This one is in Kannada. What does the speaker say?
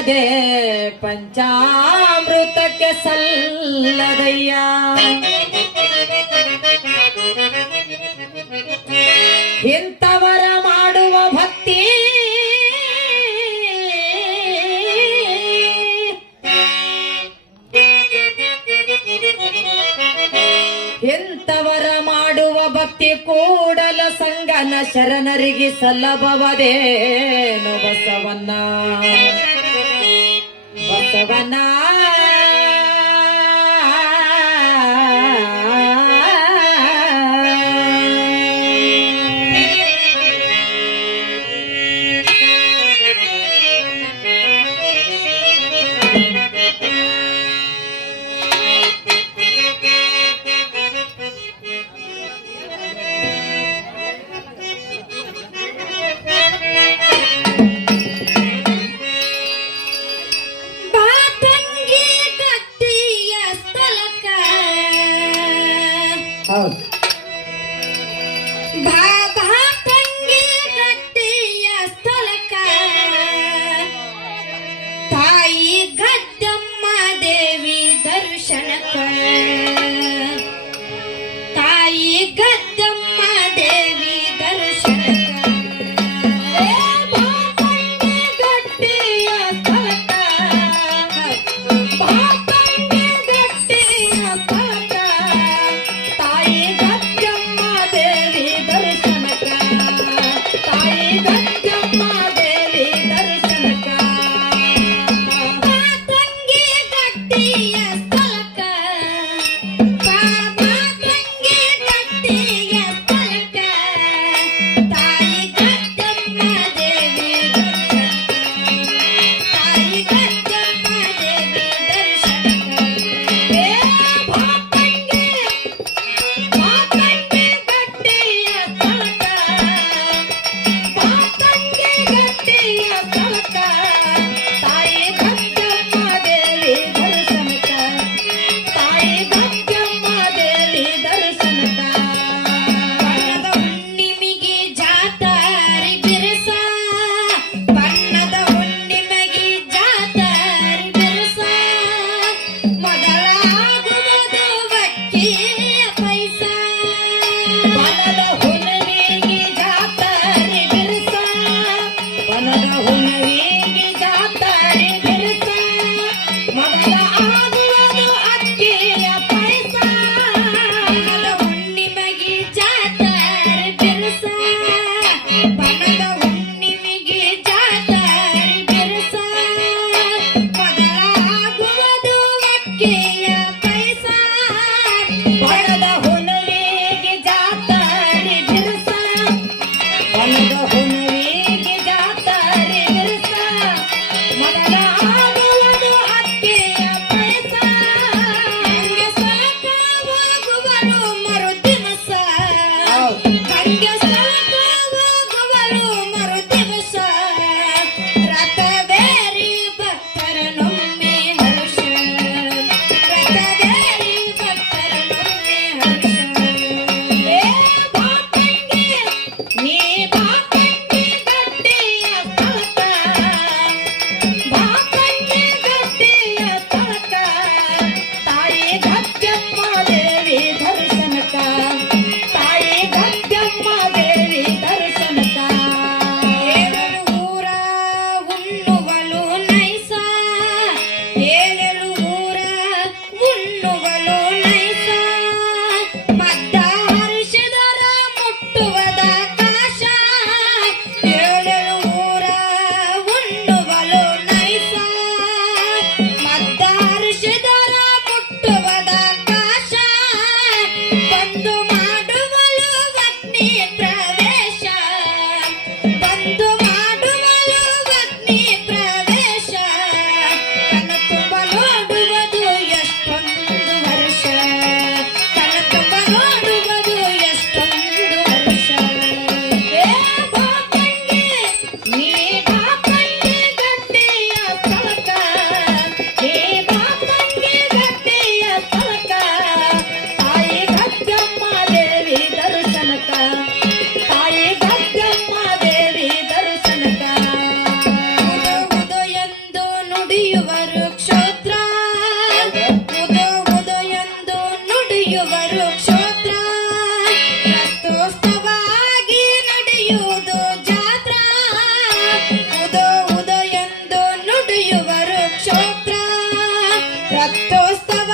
ಸಲ್ಲದೆ ಪಂಚಾಮೃತಕ್ಕೆ ಸಲ್ಲದಯ್ಯ. ಇಂಥವರ ಮಾಡುವ ಭಕ್ತಿ ಇಂಥವರ ಮಾಡುವ ಭಕ್ತಿ ಕೂಡಲ ಸಂಗನ ಶರಣರಿಗೆ ಸಲ್ಲಭವದೇನು ಬಸವನ್ನ สวรรค์ be. ನಡೆಯುವರು ಕ್ಷೋತ್ರ ರಥೋತ್ಸವ